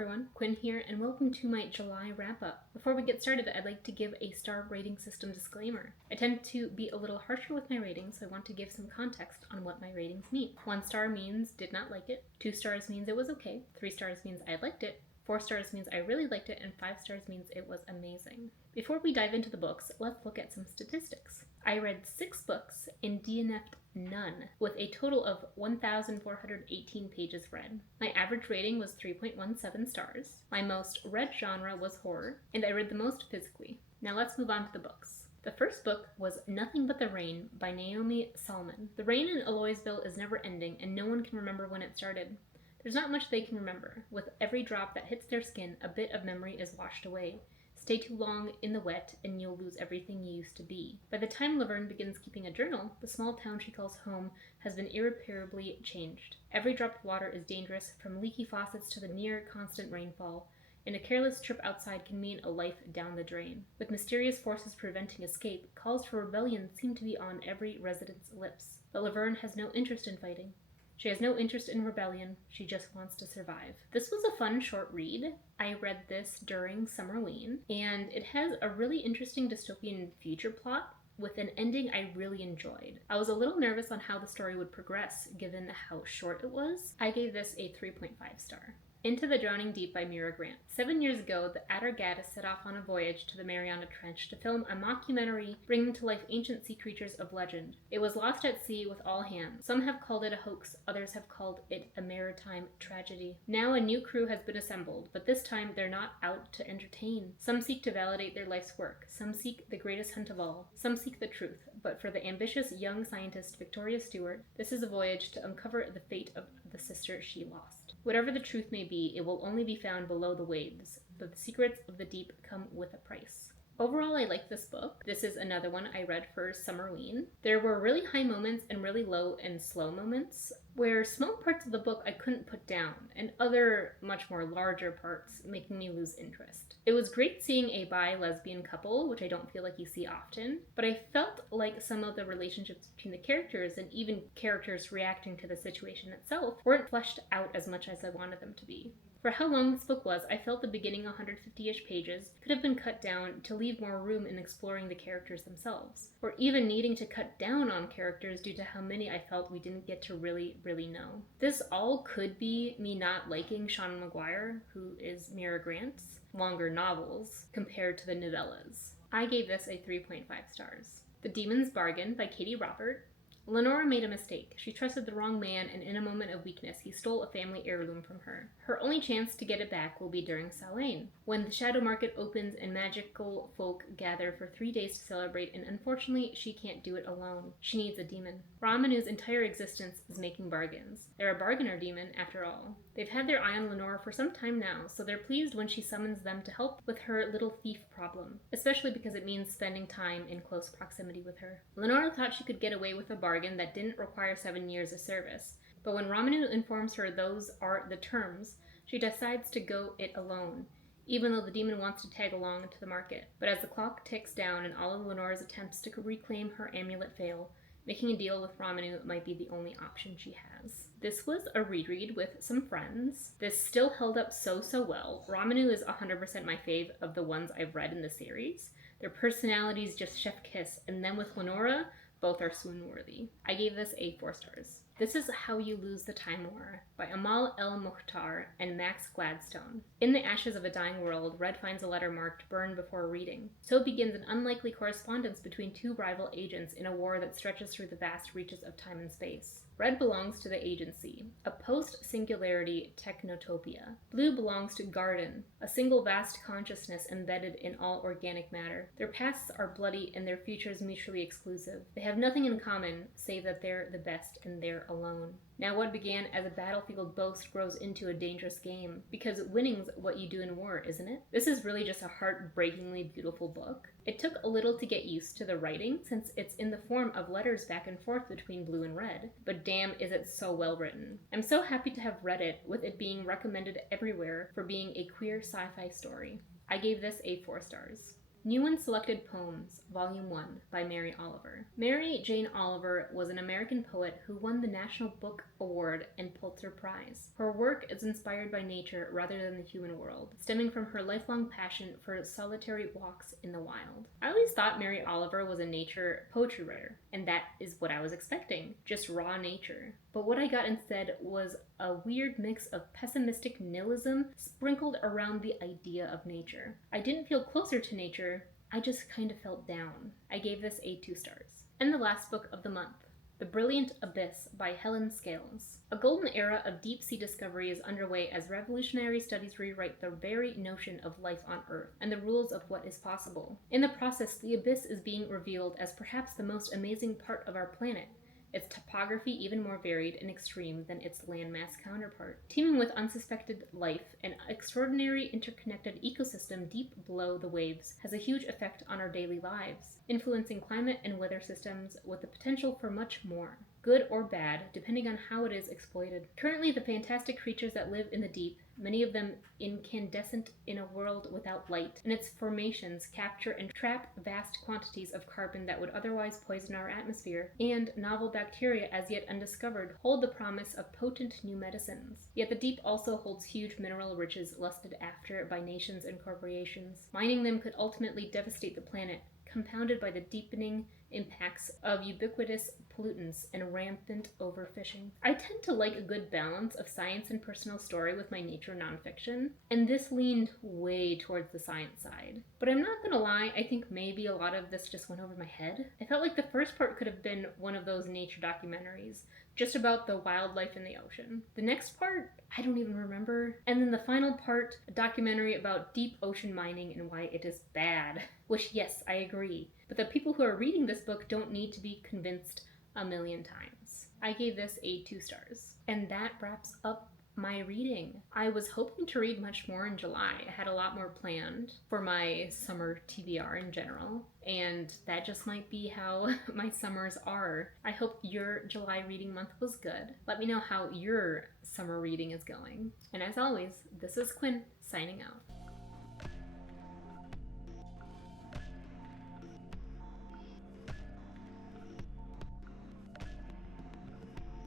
everyone, Quinn here, and welcome to my July wrap-up. Before we get started, I'd like to give a star rating system disclaimer. I tend to be a little harsher with my ratings, so I want to give some context on what my ratings mean. 1 star means did not like it, 2 stars means it was okay, 3 stars means I liked it, 4 stars means I really liked it, and 5 stars means it was amazing. Before we dive into the books, let's look at some statistics. I read 6 books and DNF'd none, with a total of 1,418 pages read. My average rating was 3.17 stars. My most read genre was horror, and I read the most physically. Now let's move on to the books. The first book was Nothing But the Rain by Naomi Salmon. The rain in Eloisville is never ending, and no one can remember when it started. There's not much they can remember. With every drop that hits their skin, a bit of memory is washed away. Stay too long in the wet and you'll lose everything you used to be. By the time Laverne begins keeping a journal, the small town she calls home has been irreparably changed. Every drop of water is dangerous, from leaky faucets to the near constant rainfall, and a careless trip outside can mean a life down the drain. With mysterious forces preventing escape, calls for rebellion seem to be on every resident's lips. But Laverne has no interest in fighting. She has no interest in rebellion, she just wants to survive. This was a fun short read. I read this during Summerween, and it has a really interesting dystopian future plot with an ending I really enjoyed. I was a little nervous on how the story would progress, given how short it was. I gave this a 3.5 star. Into the Drowning Deep by Mira Grant. 7 years ago, the Atargatis set off on a voyage to the Mariana Trench to film a mockumentary bringing to life ancient sea creatures of legend. It was lost at sea with all hands. Some have called it a hoax, others have called it a maritime tragedy. Now a new crew has been assembled, but this time they're not out to entertain. Some seek to validate their life's work. Some seek the greatest hunt of all. Some seek the truth. But for the ambitious young scientist Victoria Stewart, this is a voyage to uncover the fate of the sister she lost. Whatever the truth may be, it will only be found below the waves, but the secrets of the deep come with a price. Overall, I like this book. This is another one I read for Summerween. There were really high moments and really low and slow moments, where small parts of the book I couldn't put down, and other much more larger parts making me lose interest. It was great seeing a bi-lesbian couple, which I don't feel like you see often, but I felt like some of the relationships between the characters, and even characters reacting to the situation itself, weren't fleshed out as much as I wanted them to be. For how long this book was, I felt the beginning 150-ish pages could have been cut down to leave more room in exploring the characters themselves, or even needing to cut down on characters due to how many I felt we didn't get to really know. This all could be me not liking Seanan McGuire, who is Mira Grant's longer novels, compared to the novellas. I gave this a 3.5 stars. The Demon's Bargain by Katie Robert. Lenora made a mistake. She trusted the wrong man, and in a moment of weakness, he stole a family heirloom from her. Her only chance to get it back will be during Samhain, when the shadow market opens and magical folk gather for 3 days to celebrate, and unfortunately, she can't do it alone. She needs a demon. Ramanu's entire existence is making bargains. They're a bargainer demon, after all. They've had their eye on Lenora for some time now, so they're pleased when she summons them to help with her little thief problem, especially because it means spending time in close proximity with her. Lenora thought she could get away with a bargain that didn't require 7 years of service, but when Ramanu informs her those are the terms, she decides to go it alone, even though the demon wants to tag along to the market. But as the clock ticks down and all of Lenora's attempts to reclaim her amulet fail, making a deal with Ramanu might be the only option she has. This was a reread with some friends. This still held up so well. Ramanu is 100% my fave of the ones I've read in the series. Their personalities just chef kiss, and then with Lenora, both are swoon-worthy. I gave this a 4 stars. This is How You Lose the Time War by Amal El-Mukhtar and Max Gladstone. In the ashes of a dying world, Red finds a letter marked "Burn Before Reading." So begins an unlikely correspondence between 2 rival agents in a war that stretches through the vast reaches of time and space. Red belongs to the Agency, a post-singularity technotopia. Blue belongs to Garden, a single vast consciousness embedded in all organic matter. Their pasts are bloody and their futures mutually exclusive. They have nothing in common, save that they're the best and they're alone. Now what began as a battlefield boast grows into a dangerous game, because winning's what you do in war, isn't it? This is really just a heartbreakingly beautiful book. It took a little to get used to the writing, since it's in the form of letters back and forth between Blue and Red, but damn is it so well written. I'm so happy to have read it, with it being recommended everywhere for being a queer sci-fi story. I gave this a 4 stars. New and Selected Poems, Volume 1 by Mary Oliver. Mary Jane Oliver was an American poet who won the National Book Award and Pulitzer Prize. Her work is inspired by nature rather than the human world, stemming from her lifelong passion for solitary walks in the wild. I always thought Mary Oliver was a nature poetry writer, and that is what I was expecting, just raw nature. But what I got instead was a weird mix of pessimistic nihilism sprinkled around the idea of nature. I didn't feel closer to nature, I just kind of felt down. I gave this a 2 stars. And the last book of the month, The Brilliant Abyss by Helen Scales. A golden era of deep-sea discovery is underway as revolutionary studies rewrite the very notion of life on Earth and the rules of what is possible. In the process, the abyss is being revealed as perhaps the most amazing part of our planet, its topography even more varied and extreme than its landmass counterpart. Teeming with unsuspected life, an extraordinary interconnected ecosystem deep below the waves has a huge effect on our daily lives, influencing climate and weather systems with the potential for much more, good or bad, depending on how it is exploited. Currently, the fantastic creatures that live in the deep, many of them incandescent in a world without light, and its formations capture and trap vast quantities of carbon that would otherwise poison our atmosphere, and novel bacteria as yet undiscovered hold the promise of potent new medicines. Yet the deep also holds huge mineral riches lusted after by nations and corporations. Mining them could ultimately devastate the planet, compounded by the deepening impacts of ubiquitous pollutants and rampant overfishing. I tend to like a good balance of science and personal story with my nature nonfiction, and this leaned way towards the science side. But I'm not gonna lie, I think maybe a lot of this just went over my head. I felt like the first part could have been one of those nature documentaries, just about the wildlife in the ocean. The next part, I don't even remember. And then the final part, a documentary about deep ocean mining and why it is bad. Which, yes, I agree. But the people who are reading this book don't need to be convinced a million times. I gave this a 2 stars. And that wraps up my reading. I was hoping to read much more in July. I had a lot more planned for my summer TBR in general, and that just might be how my summers are. I hope your July reading month was good. Let me know how your summer reading is going. And as always, this is Quinn signing out.